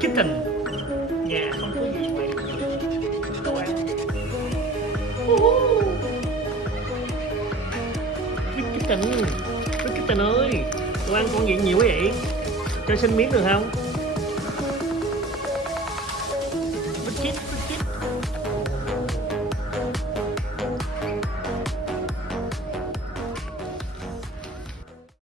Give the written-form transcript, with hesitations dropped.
Kitten. Nhà không có gì ngoài đồ ăn. Kitten, Kitten ơi, đồ ăn con gì nhiều quá vậy? Cho xin miếng được không?